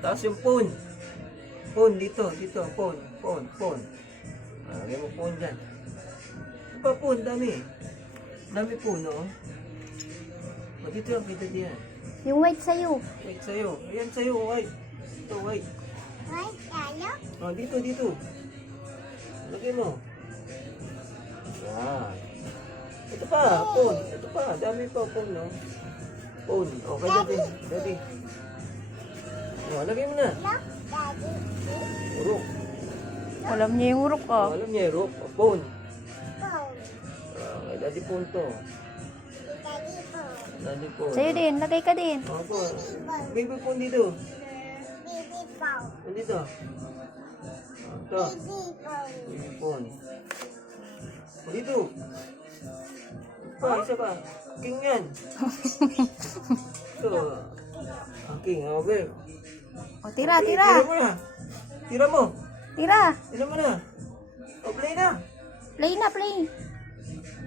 Tapos yung phone. Phone dito. Phone. Lagay mo phone dyan. Ano pa phone? Dami. Dami phone, no? Dito lang, kita diyan. Yung white sa'yo. Wait, sa'yo. Ayan sa'yo, white. Ito, white. White, yellow. Dito. Lagay mo. Yan. Ito pa, phone. Ito pa, dami pa phone, no? Phone. Okay, daddy. Lagay mo na. Look, Daddy. Urok. Alam niya yung urok ko. Alam niya, urok. Phone. Phone. Daddy phone to. Daddy phone. Daddy phone. Sa'yo din, lagay ka din. Ako. Baby phone dito. Baby phone. Dito. Ito. Baby phone. Baby phone. Dito. Isa pa. King yan. Ito. King, okay. O, tira. Tira mo na. Tira mo. Tira. Tira mo na. Play na. Play na, play.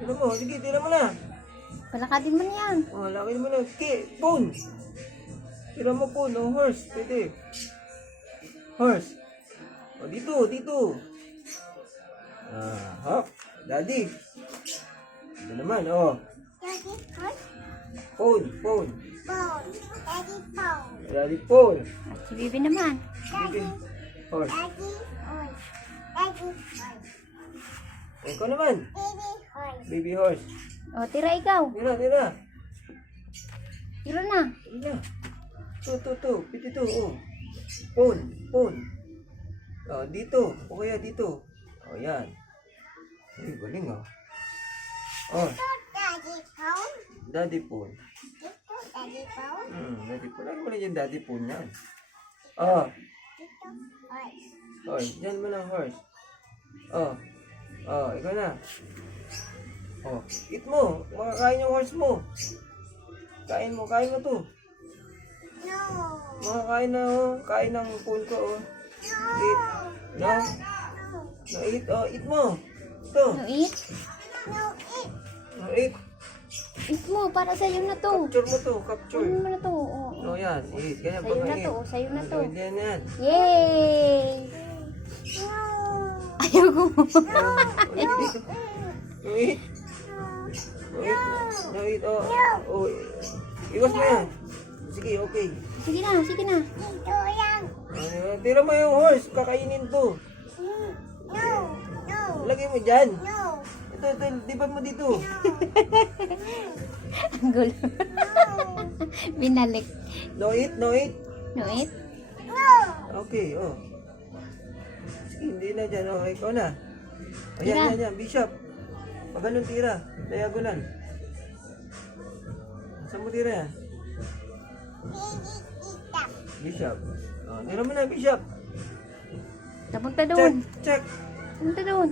Tira mo. Sige, tira mo na. Palakadin mo na yan. Laki mo na. Phone. Tira mo phone. Horse. Pwede. Horse. Dito. Hop. Daddy. Ito naman, Daddy phone. Phone. Phone. Daddy phone. Daddy phone. At si Bibi naman. Baby. Horse. Daddy horse. Daddy horse. Ikaw naman. Baby horse. Baby horse. O, tira ikaw. Tira. Tira na. Tira. To. Piti to. Phone. Dito. O kaya dito. Yan. Ay, galing Daddy phone. Daddy phone. Dito, daddy phone. Daddy phone. Lagi mo na yung daddy phone yan. Dito, horse. Horse. Diyan mo ng horse. Ikaw na. Eat mo. Makakain yung horse mo. Kain mo to. No. Makakain na, kain ng phone ko, Eat. No? No, eat. Eat mo. Ito. No, eat. No, eat. No, eat. Eat mo, para sa'yo na to. Capture mo to. Capture. Ano mo na to? O. Yan. Eat. Ganyan Sa'yo na pag-eat. to, sa'yo na to. Yan. Yay! No. Ayaw ko. Ulit dito. No, eat. No, eat. Iwas mo yan. Sige, okay. Sige na. Dito lang. Tira mo yung horse. Kakainin to. No. Lagay mo dyan. No. Ito. Dipan mo dito. Ang gulo. Binalik. No, eat. No, eat. No. Okay, Sige, hindi na dyan. Ikaw na. Tira. Yan. Bishop. Pag ganun tira. Diagonal. Saan mo tira yan? Tita. Bishop. Tira mo na, Bishop. Napunta doon. Check. Punta doon.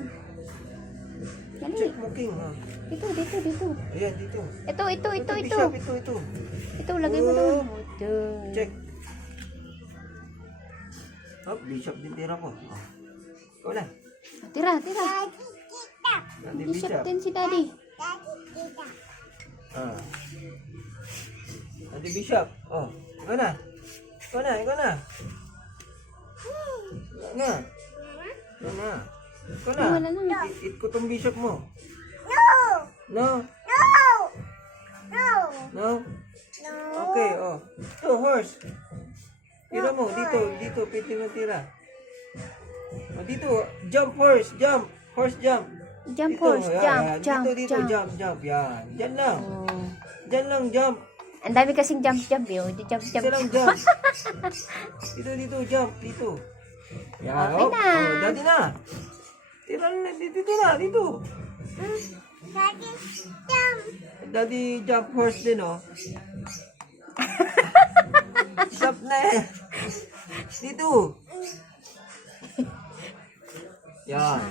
Dali. Check mo, King. Dito. Ayan, dito. Ito. Bishop, ito. Ito, lagay mo doon. Check. Bishop din tira ko. Ikaw na. Tira. Daddy, tita. Daddy Bishop Bishop. din si Daddy. Daddy, tita. Daddy Bishop. Ikaw na. Ikaw na. Ikaw na. Wala na. Eat ko tong bishop mo. No. No? No. No. No? No. Okay, Ito, horse. Tira mo, dito, piti mo tira. Dito, jump horse, jump. Horse jump. Jump Dito, horse. yan, Jump. Dito, jump. Yan. Diyan lang. Oh. Diyan lang, jump. Ang dami kasing jump yun. Hindi jump. Isa lang, jump. Dito, jump. Dito. Yan, Okay na. Daddy na. Tira na, dito. Daddy, jump. Daddy jump horse din, Jump na Dito. Yan.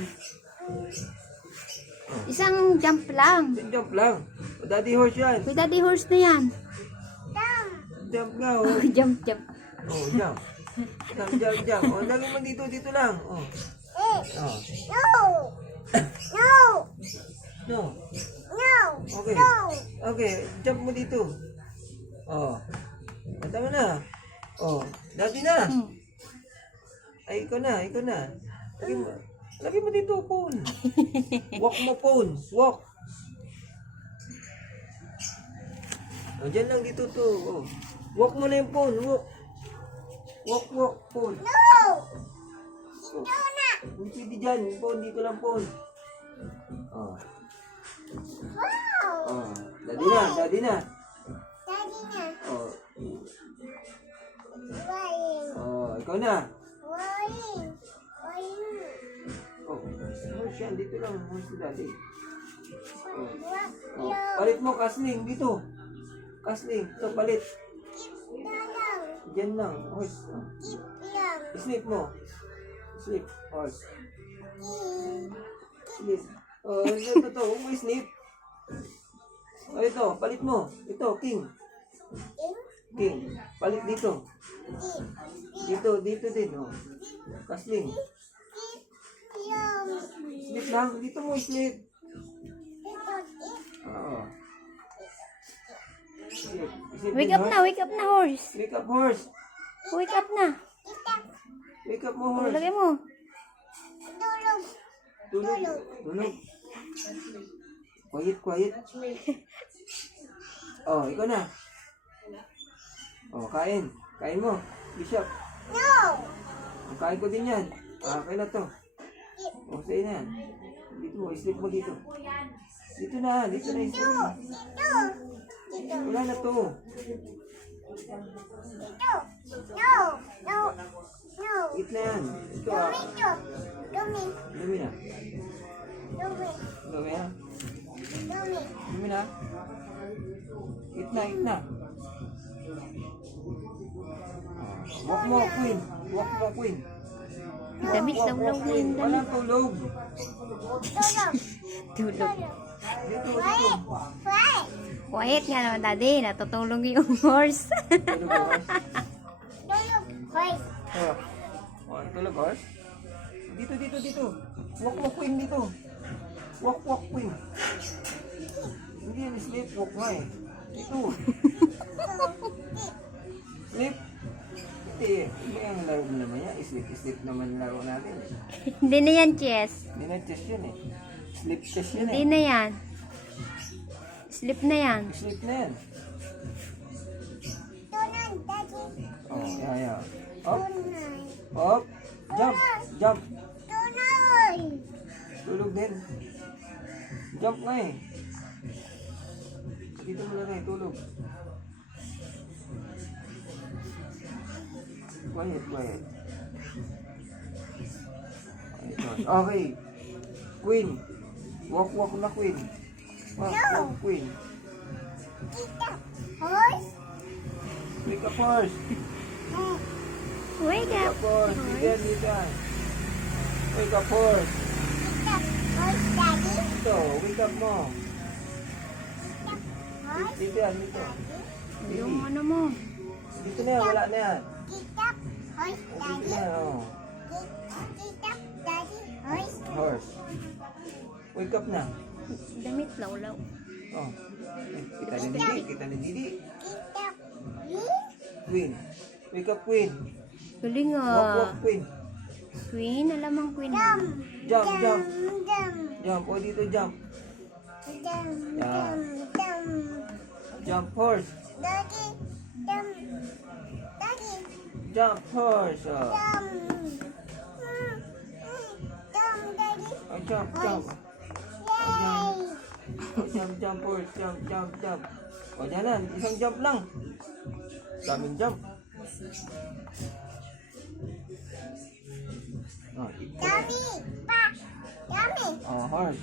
Isang jump lang. Jump lang. Daddy horse yan. May Daddy horse na yan. Jump. Jump nga, Jump. Jump. Jump. Lagi mo dito lang. No. No. No. No. Okay. No. Okay, jump mo dito. Tama na. Oh, daddy na. Hmm. Ay, ikaw na, ikaw na. Lagi mo dito, phone. Walk mo, phone. Walk. O, dyan lang dito to. Oh. Walk mo na yung phone. Walk. Walk, phone. No! Oh. Ito na! Hindi pwede dyan. Phone, dito lang phone. Oh. Wow! Oh. Daddy na, daddy na. Daddy na. Oh. Wain. Oh, ikaw na. Wain. Wain. Oh. Oh, siya, dito lang. Oh, si daddy. Oh. Yo. Palit mo, Kasling, dito. Kasling, ito, palit. Keep lang. Diyan lang, horse. Oh. Keep lang. Sleep mo. Sleep, horse. Keep. Sleep. Oh, ito, huwag mo sleep. Oh, ito, palit mo. Ito, king. In. King. Palit dito. Keep. Dito din, oh. Kasling. Keep. Yum. Sleep lang, dito mo sleep. Ito. Eat. Oo. Sleep. Sleep Wake din, up horse. na, wake up na, horse. Wake up, horse. Wake up na. Kita. Wake up mo, Oh, horse. lagay mo. Tulog. Tulog. Tulog. Quiet, quiet. Oh, ikaw na. Oh, kain. Kain mo. Bishop. No. Ang kain ko din yan. Kain na to. Keep. Oh, sa'yo na yan. Dito mo, sleep mo dito. Dito na, dito na yung sleep mo. Ito. Ito. Wala na to. Ito. No. No. No. Eat na yan. Ito Dumi ah. ito. Dumi. Dumi na. Dumi. Dumi na. Dumi. Dumi na. Eat na, eat na. Walk mo, queen. Walk mo, queen. Damit daw daw mo yung damit. Walang tulog. Tulog. Tulog. Tulog. Dito, Quiet. dito. Quiet. Quiet nga naman, daddy. Natutulog yung horse. Tulog, horse. Tulog. Quiet. Oh. Oh, tulog, horse. Dito, dito, dito. Walk mo, queen, dito. Walk, queen. Hindi yan, sleep. Walk nga eh. Dito. Sleep. Hindi ang laro mo naman yan. Sleep naman laro natin. Hindi na yan, chess. Hindi na chess yun eh. Sleep chess yun Hindi eh. na yan. Sleep na yan. Sleep na yan. Tunan. Daddy. Oh, yeah. Up, Tunan. up. Jump, jump. Tunan. Tulog din. Jump nga eh. Dito mo lang eh, tulog. Quiet, quiet. Okay. Queen. Walk na, queen. Walk, queen. Kita. Horse. Wake up, horse. Wake Wake up. up, horse. Lidan. Wake up, horse. Kita. Horse. Daddy. Ito, wake up mo. Kita. Horse. Lidan, dito. Yung ano mo. Dito na yan, wala na yan. Kita. Horse. Dito Daddy. na yan, oh. Kita. Daddy. Horse. Horse. Wake up na. Damit law-law. Oh. Kita na Didi, kita na Didi. Kita. Queen. Wake up, queen. Galing Walk, ah. queen. Queen, alam ang queen. Jump. Jump, jump. Jump. Jump, oh dito jump. Jump. Yeah. Jump. Jump, horse. Daddy. Jump. Daddy. Jump, horse. Oh, Jump. Jump, Daddy. oh jump, jump. Yay. Oh, jump, horse. Jump. Oh, dyan lang. Isang jump lang. Daming jump. Oh, Daddy. Pa. Daddy. oh horse.